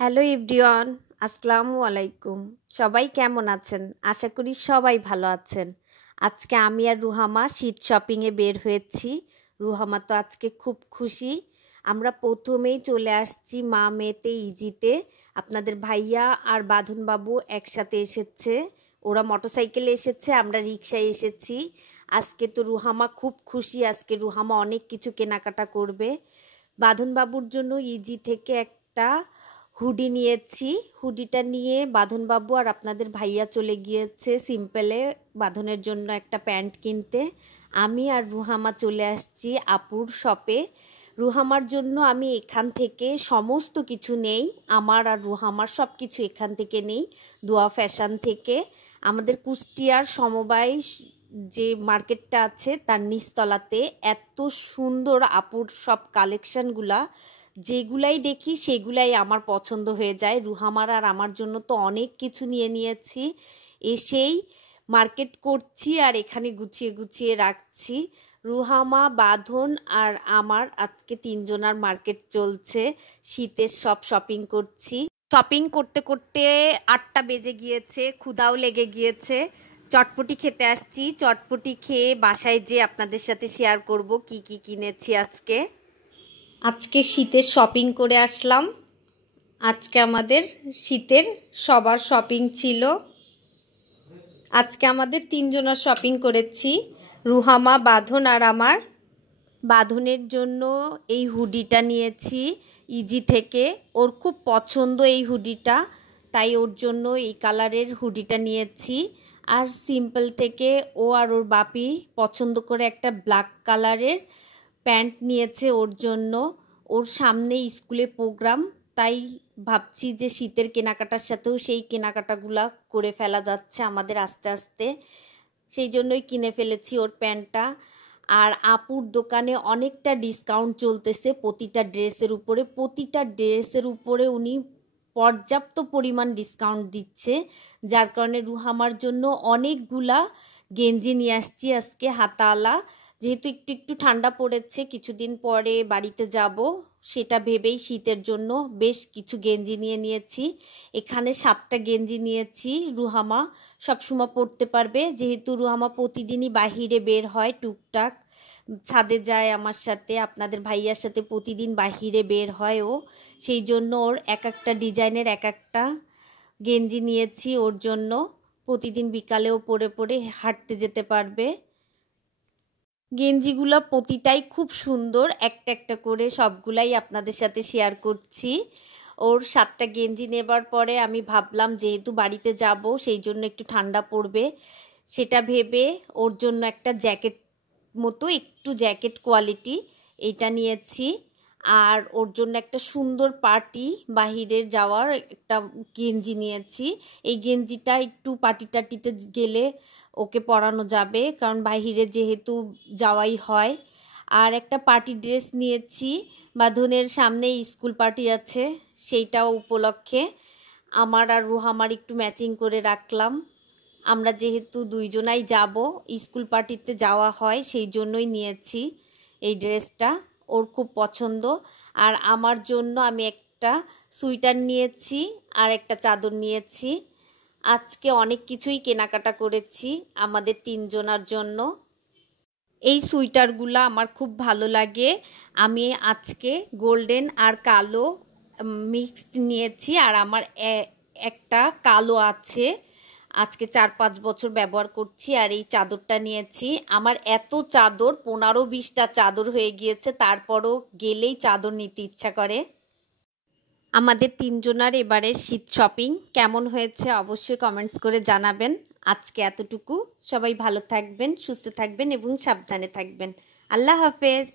Hello everyone, আসসালামু আলাইকুম। সবাই কেমন আছেন? আশা করি সবাই ভালো আছেন। আজকে আমি আর রুহামা শীত শপিংয়ে বের হয়েছি। রুহামা তো আজকে খুব খুশি। আমরা প্রথমেই চলে আসছি মা মেয়েতে ইজিতে। আপনাদের ভাইয়া আর বাঁধনবাবু একসাথে এসেছে। ওরা মোটরসাইকেলে এসেছে, আমরা রিকশায় এসেছি। আজকে তো রুহামা খুব খুশি, আজকে রুহামা অনেক কিছু কেনাকাটা করবে। বাঁধনবাবুর জন্য ইজি থেকে একটা হুডি নিয়েছি। হুডিটা নিয়ে বাঁধনবাবু আর আপনাদের ভাইয়া চলে গিয়েছে সিম্পলে বাঁধনের জন্য একটা প্যান্ট কিনতে। আমি আর রুহামা চলে আসছি আপুর শপে। রুহামার জন্য আমি এখান থেকে সমস্ত কিছু নেই, আমার আর রুহামার সব কিছু এখান থেকে নেই, দোয়া ফ্যাশন থেকে। আমাদের কুষ্টিয়ার সমবায় যে মার্কেটটা আছে তার নিচতলাতে এত সুন্দর আপুর সব কালেকশানগুলা, যেগুলাই দেখি সেগুলাই আমার পছন্দ হয়ে যায়। রুহামার আর আমার জন্য তো অনেক কিছু নিয়ে নিয়েছি। এসেই মার্কেট করছি আর এখানে গুছিয়ে গুছিয়ে রাখছি। রুহামা, বাঁধন আর আমার আজকে তিনজনার মার্কেট চলছে। শীতের সব শপিং করছি। শপিং করতে করতে 8টা বেজে গিয়েছে, ক্ষুধাও লেগে গিয়েছে। চটপটি খেতে আসছি। চটপটি খেয়ে বাসায় যেয়ে আপনাদের সাথে শেয়ার করব কি কি কিনেছি আজকে। আজকে শীতের শপিং করে আসলাম। আজকে আমাদের শীতের সবার শপিং ছিল। আজকে আমাদের তিনজনের শপিং করেছি, রুহামা, বাঁধন আর আমার। বাঁধনের জন্য এই হুডিটা নিয়েছি ইজি থেকে। ওর খুব পছন্দ এই হুডিটা, তাই ওর জন্য এই কালারের হুডিটা নিয়েছি। আর সিম্পল থেকে ও আর ওর বাপি পছন্দ করে একটা ব্ল্যাক কালারের প্যান্ট নিয়েছে ওর জন্য। ওর সামনে স্কুলে প্রোগ্রাম, তাই ভাবছি যে শীতের কেনাকাটার সাথেও সেই কেনাকাটাগুলা করে ফেলা যাচ্ছে আমাদের আস্তে আস্তে। সেই জন্যই কিনে ফেলেছি ওর প্যান্টটা। আর আপুর দোকানে অনেকটা ডিসকাউন্ট চলতেছে প্রতিটা ড্রেসের উপরে উনি পর্যাপ্ত পরিমাণ ডিসকাউন্ট দিচ্ছে, যার কারণে রুহামার জন্য অনেকগুলা গেঞ্জি নিয়ে আসছি আজকে হাতাওয়ালা। যেহেতু একটু একটু ঠান্ডা পড়েছে, কিছুদিন পরে বাড়িতে যাব, সেটা ভেবেই শীতের জন্য বেশ কিছু গেঞ্জি নিয়ে নিয়েছি। এখানে 7টা গেঞ্জি নিয়েছি। রুহামা সবসময় পরতে পারবে, যেহেতু রুহামা প্রতিদিনই বাহিরে বের হয়, টুকটাক ছাদে যায় আমার সাথে, আপনাদের ভাইয়ার সাথে প্রতিদিন বাহিরে বের হয় ও। সেই জন্য ওর এক একটা ডিজাইনের এক একটা গেঞ্জি নিয়েছি ওর জন্য। প্রতিদিন বিকালেও পরে পরে হাঁটতে যেতে পারবে। গেঞ্জিগুলো প্রতিটাই খুব সুন্দর, একটা একটা করে সবগুলাই আপনাদের সাথে শেয়ার করছি। ওর 7টা গেঞ্জি নেবার পরে আমি ভাবলাম যেহেতু বাড়িতে যাব সেই জন্য একটু ঠান্ডা পড়বে, সেটা ভেবে ওর জন্য একটা জ্যাকেট মতো একটু জ্যাকেট কোয়ালিটি এইটা নিয়েছি। আর ওর জন্য একটা সুন্দর পার্টি বাহিরে যাওয়ার একটা গেঞ্জি নিয়েছি। এই গেঞ্জিটা একটু পার্টি টাটিতে গেলে ওকে পরানো যাবে, কারণ বাহিরে যেহেতু যাওয়াই হয়। আর একটা পার্টি ড্রেস নিয়েছি, বাঁধনের সামনে স্কুল পার্টি আছে সেইটাও উপলক্ষে আমার আর রুহামার একটু ম্যাচিং করে রাখলাম। আমরা যেহেতু দুইজনাই যাব, স্কুল পার্টিতে যাওয়া হয়, সেই জন্যই নিয়েছি এই ড্রেসটা। ওর খুব পছন্দ। আর আমার জন্য আমি একটা সোয়েটার নিয়েছি আর একটা চাদর নিয়েছি। আজকে অনেক কিছুই কেনাকাটা করেছি আমাদের তিনজনার জন্য। এই সোয়েটারগুলো আমার খুব ভালো লাগে। আমি আজকে গোল্ডেন আর কালো মিক্সড নিয়েছি, আর আমার একটা কালো আছে, আজকে 4-5 বছর ব্যবহার করছি। আর এই চাদরটা নিয়েছি। আমার এত চাদর, 15-20টা চাদর হয়ে গিয়েছে, তারপরও গেলেই চাদর নিতে ইচ্ছা করে। আমাদের তিনজনার এবারের শীত শপিং কেমন হয়েছে অবশ্যই কমেন্টস করে জানাবেন। আজকে এতটুকু। সবাই ভালো থাকবেন, সুস্থ থাকবেন এবং সাবধানে থাকবেন। আল্লাহ হাফেজ।